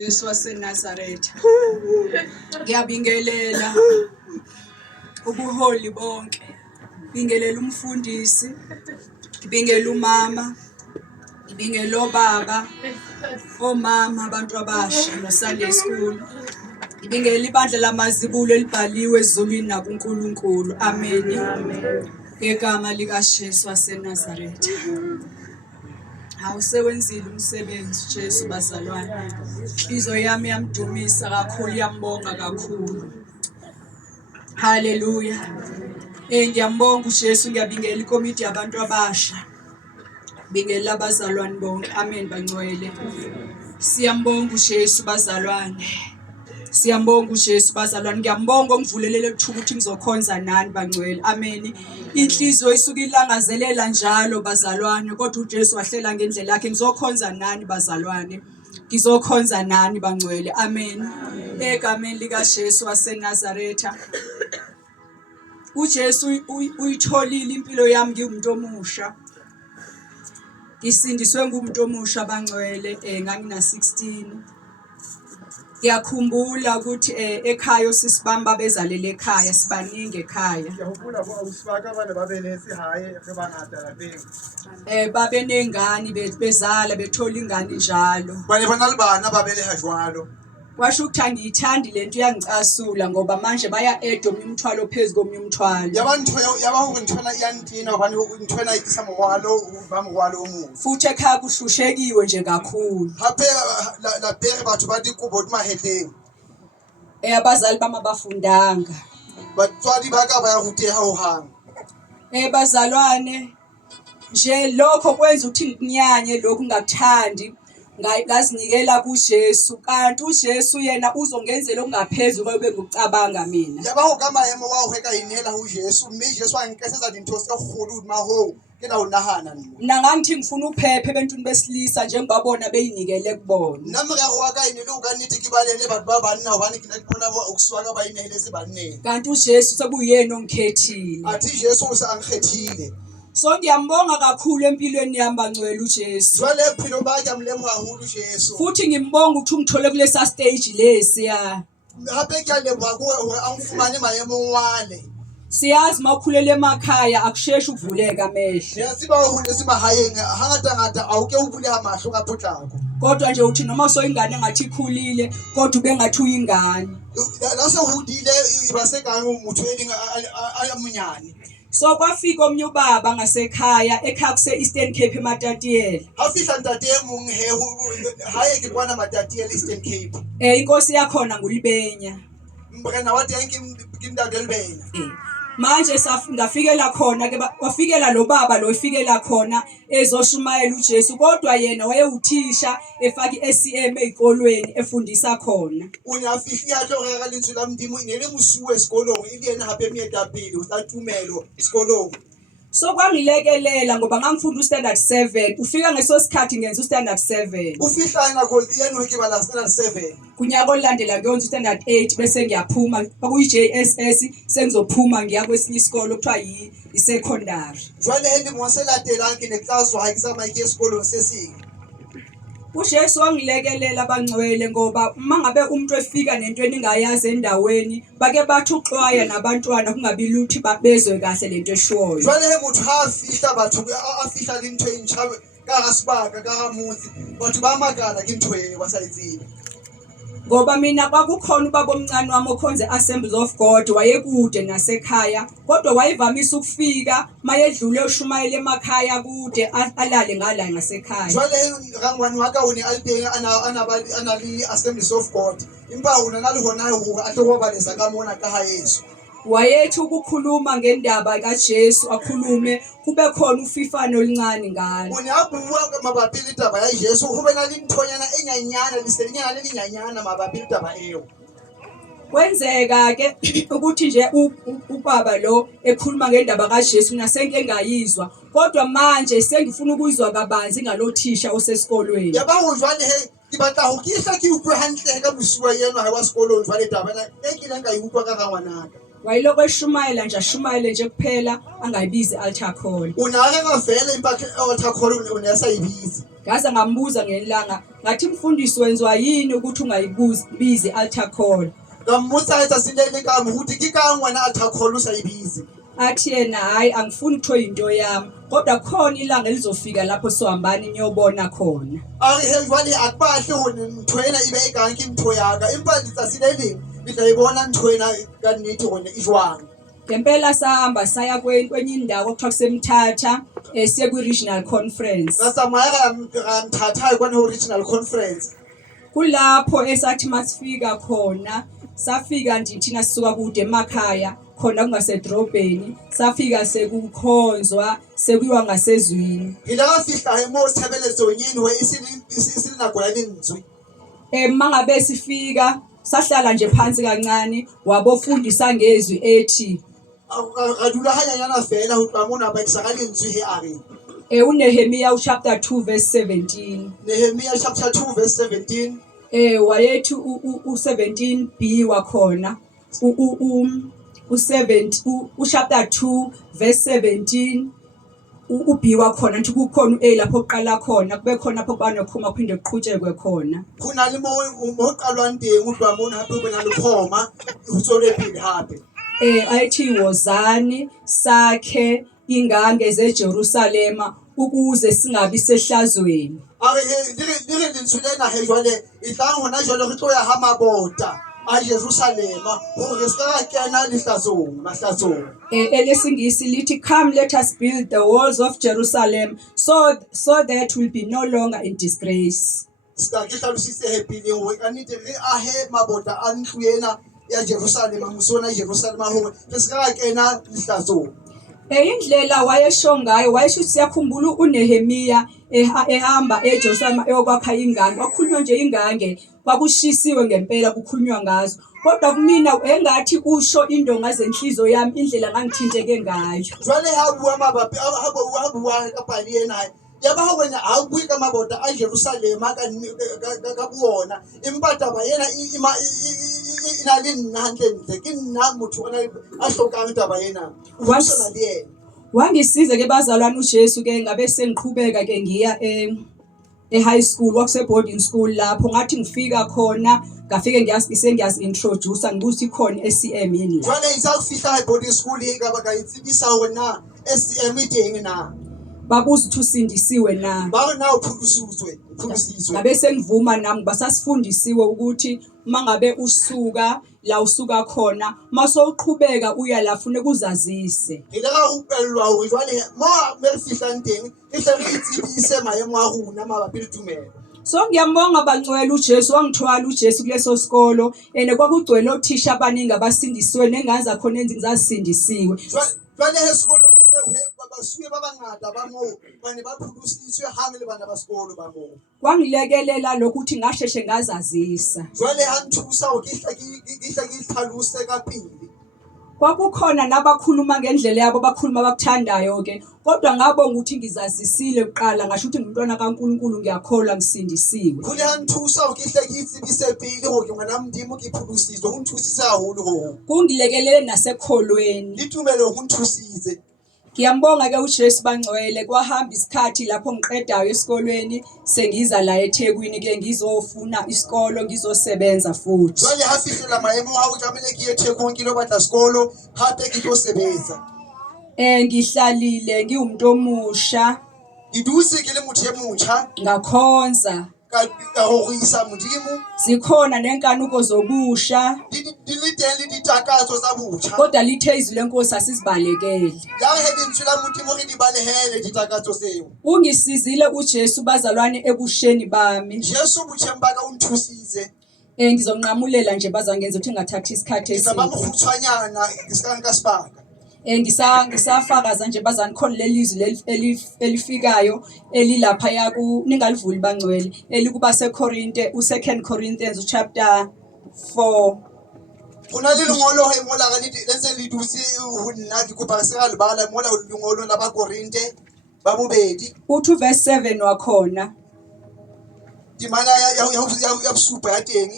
Yesu waseNazaretha. Ngiyabingelela ubuholi bonke. Ngibingelela umfundisi, ngibingelela umama, ngibingelela obaba, omama, abantu abasha no-Sunday school. Ngibingelela ibandla lamazibulo elibhaliwe ezulwini nakuNkulunkulu. Amen. Ngegama likaJesu waseNazaretha. Awusewenzile umsebenzi Jesu bazalwane. Inhliziyo yami yamdumisa kakhulu, yambonga kakhulu. Haleluya. Ngiyambonga uJesu, ngiyabingelela ikomiti yabantu abasha. Ngibingelela abazalwane bonke. Amen bangcwele. Siyambonga uJesu bazalwane. Siyambonga uJesu bazalwane. Ngiyambonga ongivulelele ethuba ukuthi ngizokhonza nani bangcwele. Amen. Inhliziyo isuka ilangazelela njalo bazalwane, kodwa uJesu wahlela ngendlela yakhe. Ngizokhonza nani bazalwane? Ngizokhonza nani bangcwele? Amen. Egameni likaJesu waseNazaretha. uJesu uyitholile impilo yami ngiwumuntu omusha. Ngisindiswe ngumuntu omusha bangcwele, ngangina 16. Ngiyakhumbula ukuthi ekhaya sisibamba bezalele ekhaya, sibaningi ekhaya. Ngiyakhumbula usifaka abana babelesi haye ebangada lapha. Babenengane bezala bethola ingane njalo. Bane banalibana babeleha jwalo. Kwasho ukuthi angiyithandi lento iyangicasula ngoba manje baya edo umthwalo phezulu komunye umthwalo. Yabaho ngithona iyantina bani ngithona isamwalo bamwalo omuntu. Futhi ekhaya kuhlushekiwe nje kakhulu. Hape la pere batho ba dikobo di mahetleng. Abazali bama bafundanga. Batswadi ba ka ba ya ruteha ho hang. Bazalwane nje lokho kwenza ukuthi nginyanye lokhu ngakuthandi. Ngazinikela kuJesu, kanti uJesu yena uzongenzela okungaphezulu kobe ngicabanga mina. Yabaho ka maemo wa ho heka inela ho Jesu, mme Jesu a nketsetsa dintho tse kgolo ma ho ke na o nahana nna. Mina ngangithi ngifuna uphephe ebantwini besilisa njengobabona beyinikele kubona. Nna morero wa ka inele o ka nnete ke balele batho ba banna hobane ke na ke bona bo ukuswaka ba inehele banneng. Kanti uJesu sekuyena ongikhethile. Athi Jesu o se a nkgethile. So ngiyambonga kakhulu empilweni yami bangcwele uJesu. Jwale philo ba ke amlemoha haholo Jesu. Futhi ngimbonga ukuthi ungithole kulesa stage lesi ya. Hape ke a leboha hore a ngfumane maemong wale. Siyazi mawukhulele emakhaya akusheshi ukuvuleka amehlo. Siyaziba ho lesi mahayeng hangata a o ke o bule amahlo ka potlako. Kodwa nje uthi noma soyingane ngathi ikhulile kodwa ubengathi uyingane. La se hodile iba se ka motho eling a munyane. So kwafika omnye ubaba ngasekhaya ekhaya kuse Eastern Cape eMatatiyela. Ha fihla ntate e mong he haye ke kwana Matatiyela Eastern Cape. Inkosi yakhona nguLibenya. Mbrena wa teng ke ntate Libenya. Manje ngafikela khona ke wafikela lo baba lo ifikela khona ezoshumayela uJesu, kodwa yena wayewuthisha efaki iSCM ezikolweni efundisa khona. Una fihla tlo rega lentswe la Modimo ine le mosuwe esikolong ile yena hape mietapele o tla tumelo esikolong. So kwangilekelela ngoba ngangifunda uStandard 7, ufika ngeso sikhathi ngenza uStandard 7. Ufihla ngakho yena ke bala Standard 7. Kunyaka olandela ngiyonza uStandard 8 bese ngiyapuma kwakuyi JSS sengizophuma ngiya kwesinye isikolo kuthiwa i-secondary. Jwale hendi mwaselatela ke neclass wa ke sama ke esikolong sesing. uJesu wangilekelela bangcwele ngoba uma ngabe umuntu efika nento eningayazi endaweni bake bathi uxwaya nabantwana kungabi luthi babezwe kahle lento eshoyo. Jwale he motho ha fihla batho a fihla le ntho e ntjha ka ga sebaka ka ga motse batho ba makala ke ntho e ba sa itseng. Ngoba mina kwakukhona ubaba omncane wami okhonze Assemblies of God wayekude nasekhaya, kodwa wayevamisa ukufika mayedlule ushumayela emakhaya kude alale ngala ngasekhaya. Jwale rangwane wa ka o ne a teng ana le Assemblies of God, empa ona na le hona ho a tlo ba lesa ka mona ka ha Yesu. Wayethi ukukhuluma ngendaba kaJesu akhulume kube khona ufifano oluncane ngalo. O ne a bua mabapi le taba ya Jesu ho bena le nthonyana e nyanyana le selinyana le nyanyana mabapi le taba eo. Kwenzeka ke ukuthi nje ubaba lo ekhuluma ngendaba kaJesu nasenke ngayizwa, kodwa manje sengifuna ukuyizwa kabanzi ngalothisha osesikolweni. Yaba ho jwale he ke batla ho ke hla ke utlwe hantle ka mosuwa yena ha wa sekolong jwale taba e ke nka e utlwa ka ngwanaka. Wayiloko eshumayela nje ashumayele nje kuphela angayibizi altar call. Una re ngavele impakhe altar call o ne sa ibizi. Ngaze ngambuza ngelanga ngathi mfundisi wenziwa yini ukuthi ungayibizi altar call. Ngamutsa etsa silele ka ukuthi ke ka ngwana altar call usayibizi. Athi yena hayi angifuni kuthiwe into yami kodwa khona ilanga elizofika lapho sohambani niyobona khona. Ari he jwale akbahle ho ntho ena ibe e kang ke ntho ya ka empa ditsa silele le tla ibona ntho ena ka nnete hone e jwang. Ngempela sahamba saya kwenye indawo okuthiwa kuseMthatha siye kwi-regional conference. Ngasamaya Mthatha kwane regional conference. Kulapho esathi masifika khona safika nje thina sisuka kude emakhaya khona kungasedrobheni safika sekukhonzwa sekuyiwa ngasezwini. Ngila fihla emo sithebelezo yini we isilinago yalinzwi. Mangabe sifika sahlala nje phansi kancane wabofundisa ngezwi ethi Radula hanyana fela ho tloha mona ba isaka lentswe he are. uNehemiya chapter 2 verse 17. Nehemiah chapter 2 verse 17. Wayethi u17b wakhona chapter 2 verse 17 uB wakhona nje kukhona uA lapho oqala khona kube khona lapho kubana khoma kuphinde kuqhutshekwe khona. Khona le mo qalwang teng ho tloha mona hape bona le khoma ho tsole pele hape. Ayithi wozani sakhe ingange zeJerusalema ukuze singabi sehlazweni. Are dire lentswe lena he jwale e tlang hona jwale re tlo ya ha mabota a Jerusalema hore se ka kena mahlatsong. Elesingisi lithi come let us build the walls of Jerusalem so that we'll be no longer in disgrace. Ska ke hlalositse he pele hore ka nnete re ahe mabota a ntlo ena ya Jerusalem musona Jerusalem hore re se ka kena lehlatsong. Indlela wayesho ngayo wayesho siyakhumbula uNehemiya ehamba eJerusalem eyokwakha ingange wakhulunywa nje ingange kwakushisiwe ngempela kukhulunywa ngazo kodwa kumina engathi usho indonga zenhliziyo yami indlela ngangithinteke ngayo. Jwale ha bua mabapi ha bua ka pali ena yaba ha wena ha bui ka mabota a Jerusalem ka buona empa taba ena ina le nna hantle ke nna motho ona a hlokang taba ena wasona le yena. Wangisiza ke bazalwane uJesu ke ngabe sengiqhubeka ke ngiya high school wakuse boarding school lapho ngathi ngifika khona ngafike ngiyazi introduce ngibuthi khona eCM yini la. Jwale isakufihla boarding school ingaba ka itsibisa wona eCM ideng na. Babuza ukuthi usindisiwe na. Ba na uphulusuzwe. Ngabe sengivuma nami basasifundisiwe ukuthi mangabe usuka la usuka khona masowuqhubeka uya la fune kuzazise. Ngilaka upellwa ho jwale mo merifihlang teng ihle re itsibise maemo a rona mabapi le tumelo. So ngiyambonga bangcwele uJesu wangithwala uJesu kuleso sikolo kwakugcwele othisha abaningi abasindisiwe nengaza khona enzi ngizasindisiwe. Jwale esikolo ngise basuye babangada bamo bane baphulusiswe hang le bana ba sikolo bamo. Kwangilekelela lokuthi ngasheshe ngazazisa. Jwale hanthusa ukihla ihlaluse kapili. Kwakukhona nabakhuluma ngendlela yabo bakhuluma abakuthandayo ke kodwa ngabonga ukuthi ngizazisile uqala ngasho ukuthi ngumntwana kaNkuluNkulu ngiyakholwa ngisindisiwe. Khule hanthusa ukihla itsibise pili ngoke ngwana mdimo kiphulusizwe unthusisa haholo ho. Kungilekelele nasekholweni. Itumelo unthusise. Ngiyambonga ke uJesu bangcwele kwahamba isikhathi lapho ngiqedayo esikolweni sengiza la eThekwini ke ngizofuna isikolo ngizosebenza futhi. Jwale hafihlela maemo ha o tlamele ke eThekwini ke lo batla sikolo hape ke tlo sebetsa. Ngihlalile ngiwumuntu omusha. Ngiduse ke le motho e motjha ngakhonza ka ho isa modimo. Zikhona nenkanuko zobusha. Dilitele ditakatso tsa botjha. Kodwa lithe izwi lenkosi asizibalekele. Ya he dintswe la modimo re di balehele ditakatso tseo. Ungisizile uJesu bazalwane ebusheni bami. Jesu butsheng ba ka o nthusitse. Ngizonqamulela nje bazangenza ukuthi ngathathi isikhathi eside. Ngizaba mkhutshwanyana ngisikanga sibaka. Ngisafakaza nje bazani khona lelizwi elifikayo elilapha yaku ningalivuli bangcwele elikuba seKorinte u2 Corinthians chapter 4. Kuna le lengolo he mola ga letse le dutse ho nna ke kopa se ga le bala mola lengolo la ba Korinte ba bobedi u2 verse 7 wakhona. Dimana ya super ya teng.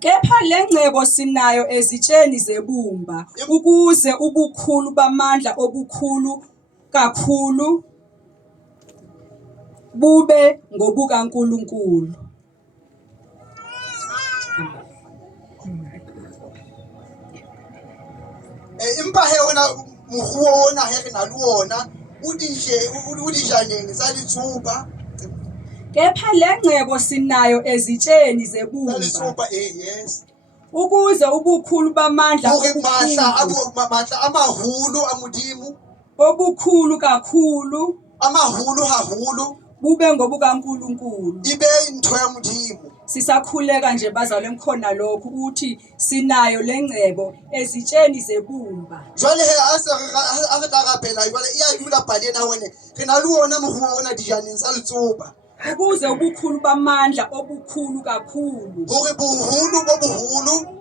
Kepha lengcebo sinayo ezitsheni zebumba ukuze ubukhulu bamandla obukhulu kakhulu bube ngobukaNkulunkulu. Empa he ona moruo ona he re na le ona o dijaneng sa letsopa Kepha lengcebo sinayo ezitsheni sa zebumba letsopa yes ukuze ubukhulu bamandla hore matla obukhulu a maholo a modimo obukhulu kakhulu a maholo haholo bube ngobukaNkulunkulu. ibe ntho ya modimo. Sisakhuleka nje bazalwane mkhona lokho ukuthi sinayo lengcebo ezitsheni zebumba Jwale he a re tla rapela jwale e a dula palena wena re na le ona moruo ona dijaneng sa letsopa ukuze ubukhulu bamandla obukhulu kakhulu hore boholo bo boholo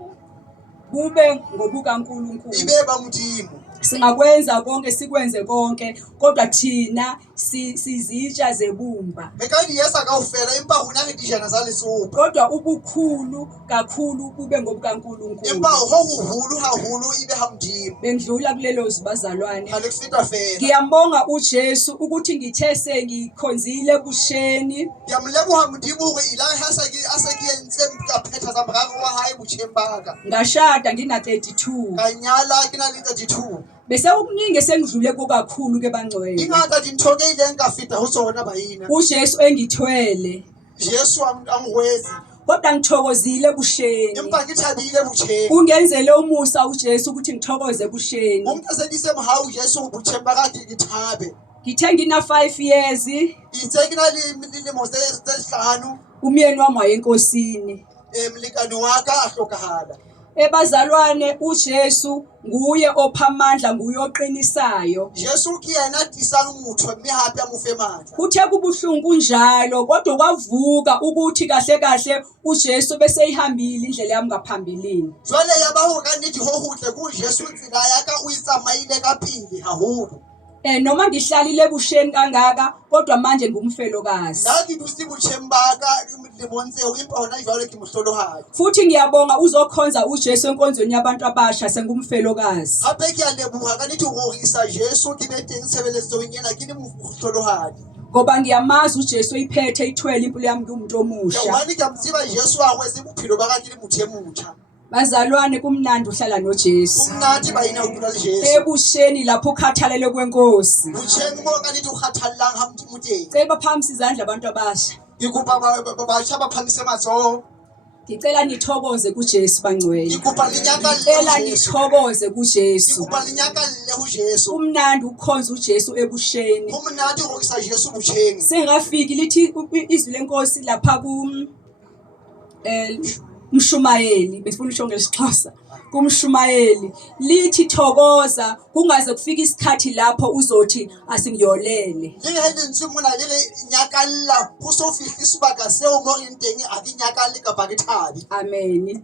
bube ngobukaNkulunkulu. ibe ba modimo. Singakwenza konke sikwenze konke kodwa thina sizitsha zebumba Re ka di yesa kaofela empa rona re dijana sa letsopa kodwa ubukhulu kakhulu bube ngobukaNkulunkulu. empa ho hoholo haholo ibe ha modimo. Bendlula kulelo zibazalwane. Ha le feta fela Ngiyambonga uJesu ukuthi ngithe sengikhonzile ebusheni ya moleboha modimo hore ilare ha se ke entse ka phetha tsa moraro wa hae botjheng ba ka ngashada ngina 32 ka nyala ke na le 32 bese ukuningi sengidlule kokakhulu ke bangcwele. ingata dintho ke ileng ka feta ho tsona baina uJesu engithwele Jesu a ngwetse kodwa ngithokozile ebusheni. empa ke thabile botjheng Ungenzele umusa uJesu ukuthi ngithokoze ebusheni. o nkasedise mohau Jesu ho botjheng ba ka ke thabe Ngithe ngina 5 years itse ke na le dilemo tse hlano umyeni wami wayenkosini. molekane wa ka a hlokahala Ebazalwane uJesu nguye ophamandla nguye oqinisayo. Jesu ke yena tisang motho mme hape a mo fe matla Kuthe kubuhlungu njalo kodwa kwavuka ukuthi kahle kahle uJesu bese ihambile indlela yami ngaphambilini. jwale ya ba ho ka nnete ho hotle ku Jesu tsela ya ka o itsamaile ka pele haholo Noma ngihlalile ebusheni kangaka kodwa manje ngumfelokazi. la ke dutse botjheng ba ka le bontseo empa hona jwale ke mohlolohadi Futhi ngiyabonga uzokhonza uJesu enkonzweni yabantu abasha sengumfelokazi. hape ke a leboha ka nnete hore isa Jesu ke be teng tshebeletsong ena ke le mohlolohadi Ngoba ngiyamazi uJesu iphethe ithwele impilo yami ngumuntu omusha. hobane ke a mo tseba Jesu a hwetse bophelo ba ka ke le motho e motjha Bazalwane kumnandi uhlala noJesu. umnati baina ho dula le Jesu Ebusheni lapho ukhathalele kwenkosi. botjheng mo ka nnete o kgathallang ha modimo teng Cela phamsi izandla abantu abasha. ke kopa batjha ba phamise matsoho Ngicela nithokoze kuJesu bangcwele. ke kopa lenyakalle Cela ho Jesu nithokoze ke kuJesu. kopa lenyakalle ho Jesu Umnandi ukukhonza uJesu ebusheni. ho monate hore isa Jesu botjheng Sengafiki lithi izwi lenkosi lapha Mshumayeli befuna usho ngesixhosa kumshumayeli lithi thokoza kungaze kufika isikhathi lapho uzothi asingiyolele. le he lentswe mona le re nyakalla ho so fihli sebaka seo mo reng teng a ke nyakalle kapa ke thabe Amen.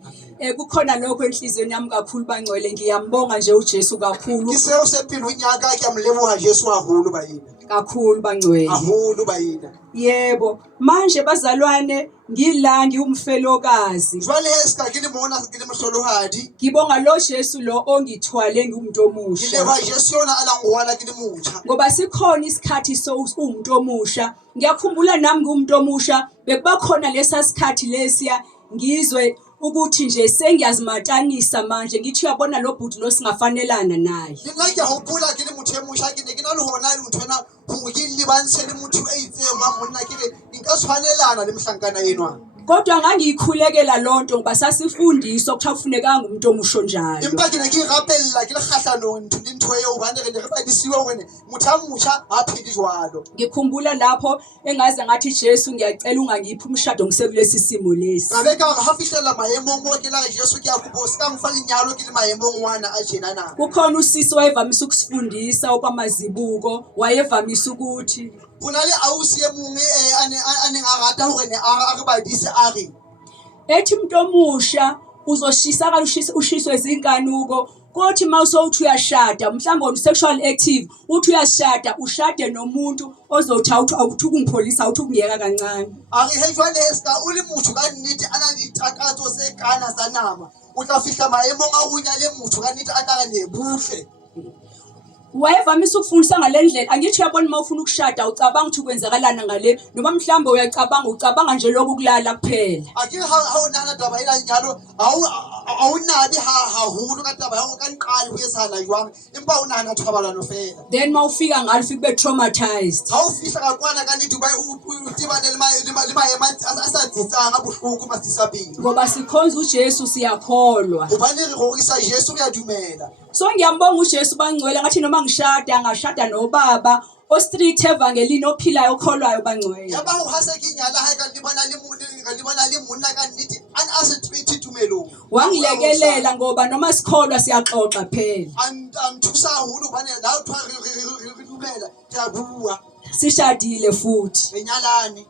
Kukhona lokho enhlizweni yami kakhulu bangcwele ngiyambonga nje uJesu kakhulu ke seo se pelo nyaka ke a mo leboha Jesu haholo baina kakhulu bangcwele. haholo baina Yebo manje bazalwane ngila ngiumfelokazi. jwale he ska ke le mona ke le mohlolohadi Ngibonga lo Jesu lo ongithwale ngumuntu ke omusha. leba Jesu yona a lang ngwala ke le motjha Ngoba sikhona isikhathi umuntu omusha. Ngiyakhumbula nami ngumuntu omusha bekuba khona lesa sikhathi lesiya ngizwe ukuthi nje sengiyazimatanisa manje ngithi uyabona lo bhuti lo singafanelana naye. nna ke hopola ke le motho e motjha ke ne ke na le hona le nthona ho ke le bantshe le motho e itseng ma monna ke re nka tshwanelana le mohlankana enwa Kodwa ngangiyikhulekela lonto ngoba sasifundiswa ukuthi akufunekanga umuntu omusho njalo. empa ke ne ke rapella ke le kgahlanong ntho eo hobane re ne re badisiwe hore motho a motjha ha phedi jwalo Ngikhumbula lapho engaze ngathi Jesu ngiyacela ungangiphi umshado ngisekulesi simo lesi. ka be ka ha fihlela maemong mo ke la Jesu ke a kopa se ka mfa lenyalo ke le maemong wana a tjena na Kukhona usisi wayevamisa ukusifundisa okwamazibuko wayevamisa ukuthi hona le ausi e mong a neng a rata hore ne a re badise a re ethi umuntu omusha uzoshisa ushiswe izinkanuko kothi mawusowuthi uyashada mhlawumbe sexual active uthi uyashada ushade nomuntu ozothi awuthi ukungipholisa awuthi ukungiyeka kancane. a re he jwale ska o le motho ka nnete a na le takatso se kana sa nama o tla fihla maemong a runya le motho ka nnete a tla re ne buhle wayevamisa ukufundisa ngalendlela. Angithi uyabona uma ufuna ukushada ucabanga ukuthi kwenzakalana ngale noma mhlawumbe ucabanga nje lokhu kulala kuphela. Ake ha ona taba ena nyalo a una bi ha hulu ka taba ya go ka nqale ho etsahala jwang empa o nahana thobalano fela. Then mawufika ngalo ufike be traumatized. Ha o fihla ka kwana ka nnete o tibane le maemo a sa tsitsang a bohloko masisapele. Ngoba sikhonza uJesu siyakholwa. Hobane re rorisa Jesu re a dumela. So ngiyambonga uJesu bangcwele ngathi noma ngashada nobaba o-street evangelini ophilayo okholwayo bangcwele. Yaba ho hasa ke nyala ha ka libona le monna ka nnete an a se treat tumelo. Wangilekelela ngoba noma sikholwa siyaxoxa phela. Thusa haholo hobane la o thwa re dumela ke a bua. Sishadile futhi. Re nyalane.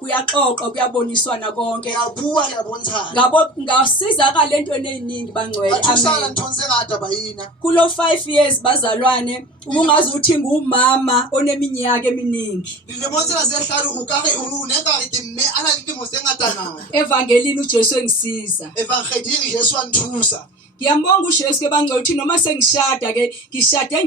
Kuyaxoxa kuyaboniswana konke. Ke a bua ke a bontshana. Ngasizakala entweni eziningi bangcwele. Athusana nthonse ngata bayina. Kulo 5 years bazalwane ubungazi uthi ngumama oneminyaka eminingi. Dilemo tsena se hlalo o ka re o ne ka re ke mme ana le dimo se ngata na. Evangelini uJesu engisiza. Evangelini Jesu anthusa. Ngiyambonga uJesu ke bangcwele uthi noma sengishada ke ngishade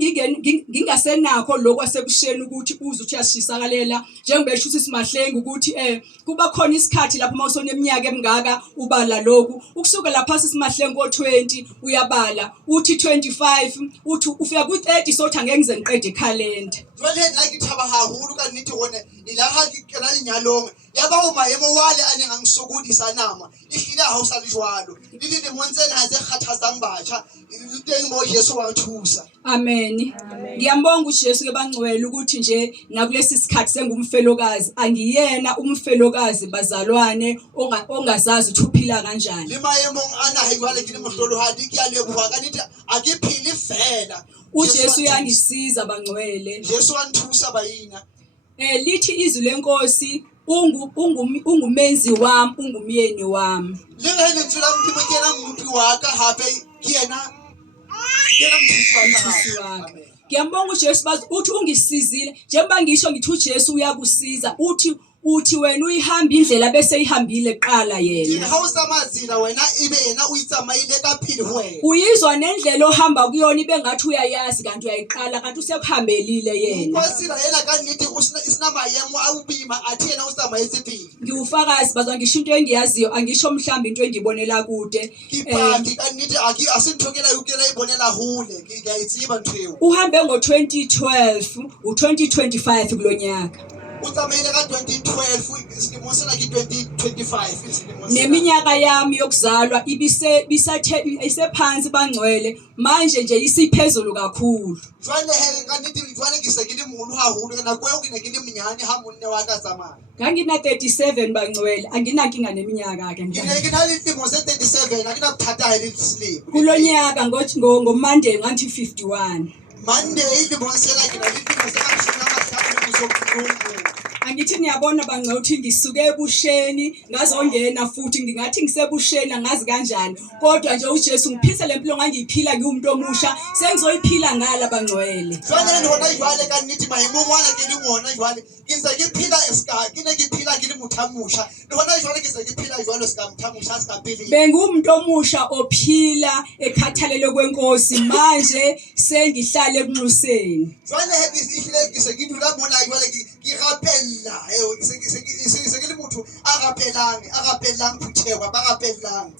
ngingasenakho lokho asekusheni ukuthi uze uthi yashisakalela njengebesho uthi simahlengi ukuthi kuba khona isikhathi lapho mawusona eminyaka emingaka ubala lokhu ukusuka lapha sisimahlengi ko20 uyabala uthi 25 uthi ufika ku30 sothi angeke ngize ngiqede calendar. Jwale nna ke thaba haholo ka nnete hone ilaha ke kena lenyalong yaba o maemo wale a neng a nsokodisa nama ehlile ha o sa le jwalo le dilemo tsena ha tse kgathatsang batjha le teng mo Jesu wa thusa. Amen. Ngiyambonga uJesu ke bangcwele ukuthi nje nakulesi sikhathi sengumfelokazi angiyena umfelokazi bazalwane ongazazi ukuthi uphila kanjani. Le maemong ana ha jwale ke le mohlolohadi ke a leboha ka nnete a ke phele fela. uJesu uyangisiza bangcwele. Jesu anthusa bayina. Lithi izwi lenkosi ungumenzi wami ungumyeni wami. Le ge le tsela mdimo ke na mmupi wa ka hape ke yena Mthisi wami. Ngiyambonga uJesu uthi ungisizile njengoba ngisho ngithi uJesu uyakusiza uthi wena uyihamba indlela bese ihambile eqala yena. Ha o samazila wena ibe yena uyitsamayile ka phili ho wena. Uyizwa nendlela ohamba kuyona ibe ngathi uyayazi kanti uyayiqala kanti usekuhambelile yena. Kwasila yena ka nnete isina mayemo a ubima athi yena usamayetse phili. Ngiwufakazi bazwa ngisho into engiyaziyo angisho mhlawumbe into engibonela kude. Kipandi ka nnete asinthokela yukela ibonela hule ngiyayitsiba ntwewo. Uhambe ngo2012 u2025 kulonyaka. Utsamayile ka 2012 isilimo sena ke 2025 isilimo. Neminyaka yami yokuzalwa isephansi bangcwele manje nje isiphezulu kakhulu. Jwale he ka nnete jwale ke se ke le moholo haholo na kweo ke ne ke le mnyane ha monne wa ka tsamaya. Ngangina 37 bangcwele anginankinga neminyaka ke ngine ke na le timo se 37 akina bothata ha le slip. Kulonyaka ngothi ngo Monday ngathi 51. Monday ilimo sena ke na le timo se ka mshana mahlanu le mosopulungu. Angithi niyabona bangcwele ukuthi ngisuke ebusheni ngazongena futhi ngingathi ngisebusheni angazi kanjani kodwa nje uJesu ngiphisa lempilo ngangiyiphila ngiwumuntu omusha sengizoyiphila ngala bangcwele. Jwale ni hona jwale ka nnete maemo mwana ke le ngona jwale ke ntse ke phila eska ke ne ke phila ke le mothamusha ni hona jwale ke ntse ke phila jwalo ska mothamusha ska pele. Bengumuntu omusha ophila ekhathalele kwenkosi manje sengihlale ekunxuseni. Jwale he ke ihlile ke se ke dula mona jwale ke rapella se ke le motho a rapelang phuthekwa ba rapellang.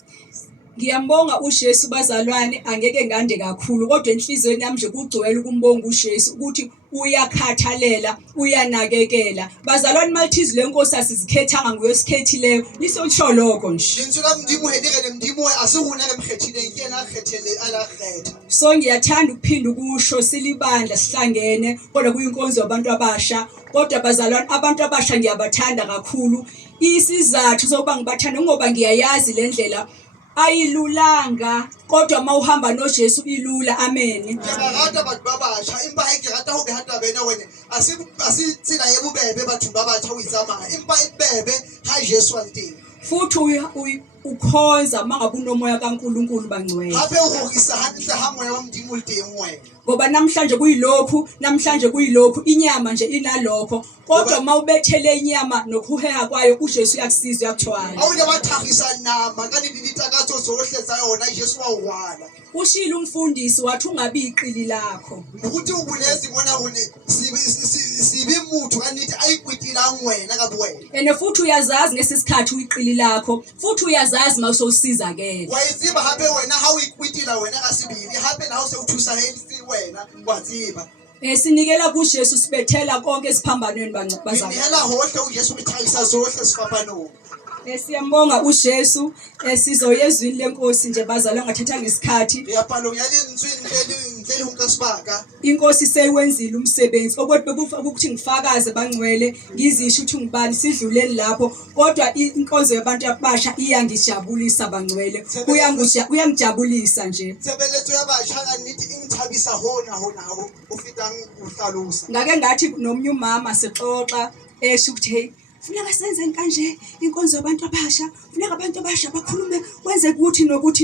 Ngiyambonga uJesu bazalwane angeke ngande kakhulu kodwa enhlizweni yami nje kugcwele ukumbonga uJesu ukuthi uyakhathalela uyanakekela. Bazalwane malithizi lenkosi asizikhethanga nguyosikhethile lisosho lokho nje. Lentswe la mdimo hedire mdimo asihuna ke mkhethile ke yena khethele ala khetha. So ngiyathanda ukuphinda ukusho silibandla sihlangene kodwa kuyinkonzo yabantu abasha kodwa bazalwane abantu abasha ngiyabathanda kakhulu. Isizathu sokuba ngibathanda ngoba ngiyayazi lendlela ayilulanga kodwa mawuhamba noJesu ilula. Amen. Ngiyarata abantu babasha impa ke rata ho behata bena wena asitsela yebubebe batho babasha o itsamaya impa ibebe ha Jesu anteng. Futhi ukhonza mangabe unomoya kaNkuluNkulu bangcwele. Hape urokisa hantle ha moya wa mdimo le teng wena. Ngoba namhlanje kuyilokhu inyama nje inalokho kodwa mawubethele inyama nokuheha kwayo uJesu uyakusiza uyakuthwala. Awule bathagisa nama ka le ditakatso sohle tsa yona Jesu wa rwala ushilo umfundisi wathi ungabi iqili lakho ukuthi ubulezi bona hone sibe muthu kaniti ayikwitila ngwena ka buwena ene futhi uyazazi ngesisikhathi uyiqili lakho futhi uyazazi mawusosizakele wayiziba habe wena ha uyikwitila wena ka sibili habe nawo sewuthusa helisi wena kwaziba sinikela kuJesu sibethela konke esiphambanweni bazalwane ngihela hohle uJesu uthayisa zohle sifaphanweni siyambonga uJesu sizoyezwini lenkosi nje bazalwane ngathatha ngesikhathi yapalo yalinzwini leli unkasibaka inkosi seyiwenzile umsebenzi ukuthi ngifakaze bangcwele ngizisho ukuthi ngibani sidluleni lapho kodwa inkonzo yabantu abasha iyangijabulisa bangcwele kuyangijabulisa nje sebeletho yabasha kanithi ingithabisa hona ufika uhlalusa ngake ngathi nomnye umama sixoxa esho ukuthi hey funeka senze kanje inkonzo yabantu abasha funeka abantu abasha bakhulume wenze ukuthi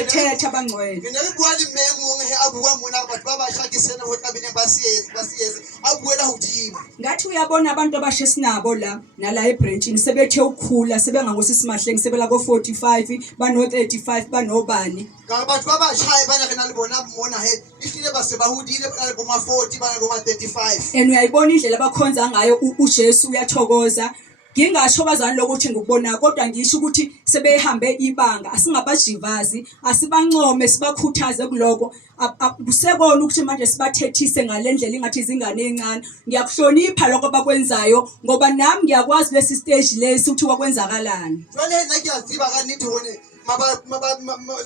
ethetha bangcwele mina ngibwali memu ngehe abuwa mona abantu babasha kisena hotabine basiyezi abuwela hudima ngathi uyabona abantu abasha sinabo la nala ebranchini sebethe ukukhula sebengangosisi mahlenge sebela ko 45 bano 35 banobani ngabantu babasha bana kana libona mona he ihlile basebahudile bana boma 40 bana boma 35 uyayibona indlela abakhonza ngayo uJesu uyathokoza ngingasho bazana lokuthi ngikubona kodwa ngisho ukuthi sebehambe ibanga asingabajivazi asibancome sibakhuthaze kuloko kusekona ukuthi manje sibathethise ngalendlela ingathi izingane encane ngiyakuhlonipha lokho bakwenzayo ngoba nami ngiyakwazi lesi stage lesi ukuthi wakwenzakalani jwale nakiyaziba kanithi wone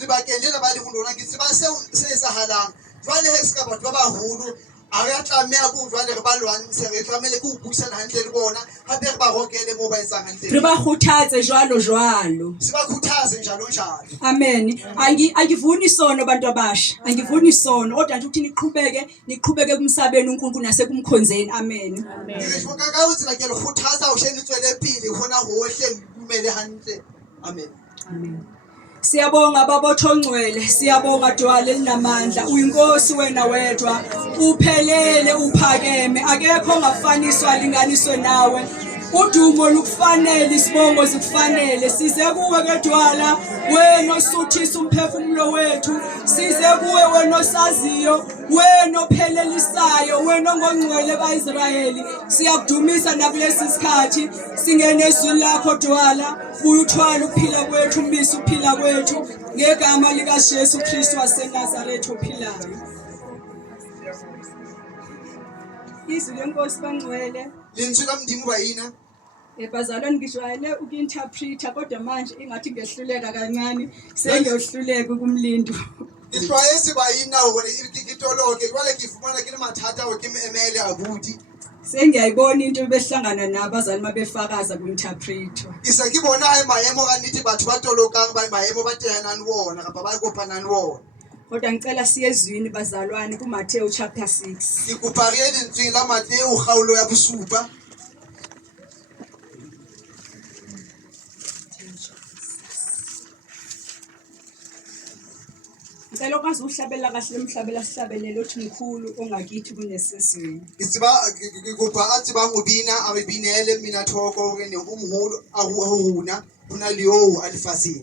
libakendela bali kulona ngisiba sesahalanga jwale hesikabantu babahulu ayatlamela kuvale balwanise retlamele kubusana hantle libona habe ba hokele mo ba etsang hantle re ba khuthaze jwalo sibakhuthaze njalo amen angivuni isono abantu abasha angivuni isono kodwa nje ukuthi niqhubeke kumsabeni uNkulunkulu nasekumkhonzeni amen ngisho kakawuthi la ke lokhuthaza usheni tswele empili khona hohle kumele hantle amen Siyabonga babotho ngcwele siyabonga Dwala elinamandla uyinkosi wena wedwa uphelele uphakeme akekho ongafaniswa linganiswe nawe udumo lukufanele isibongo sikufanele size kuwe ke Dwala wena osuthisa umphefumulo wethu size kuwe wena osaziyo wena ophelelisayo wena ongongcwele kaIsrayeli siyakudumisa nakulesi sikhathi singene ezwini lakho Dwala uthwala ukuphila kwethu umbisi ukuphila kwethu ngegama lika Jesu Kristu waseNazaretha ophilayo izwi lenkosi bangcwele linzwi kamndimo bayina bazalwane ngijwayele ukinterpreter kodwa manje ingathi ngehluleka kancane sengiyohluleka kumlindo iswayesi bayina wona ikitoloke kwale kifumana kile mathatha okimemele abuti sengiyayibona into behlangana nabazali mabefakaza kuinterpreter isakibona emayemo kanithi bathu batolokang bayemo batehanani wona kapa bayikophanani wona kodwa ngicela siyezwini bazalwane kuMateyu chapter 6 ikupariele ntswini la Mateyu khaulo ya bosupa ngicela ukwazi uhlabela kahle emhlabela sihlabelele uthi mkhulu ongakithi kunesizweni isiba ngikuba athi bangubina abebinele mina thoko ngene umhulu ahuna kunaliyo alifasini